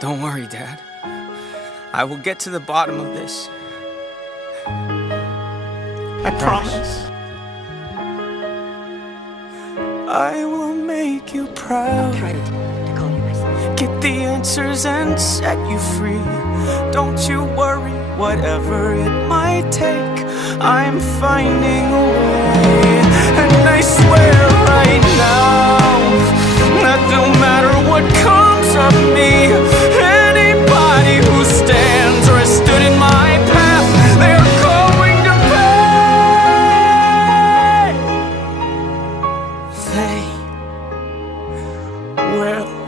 Don't worry, Dad. I will get to the bottom of this. I promise. I will make you proud. Try to call you myself. Get the answers and set you free. Don't you worry, whatever it might take, I'm finding a way. And I swear right now that no matter what comes of me, anybody who stands or has stood in my path, they're going to pay. They will.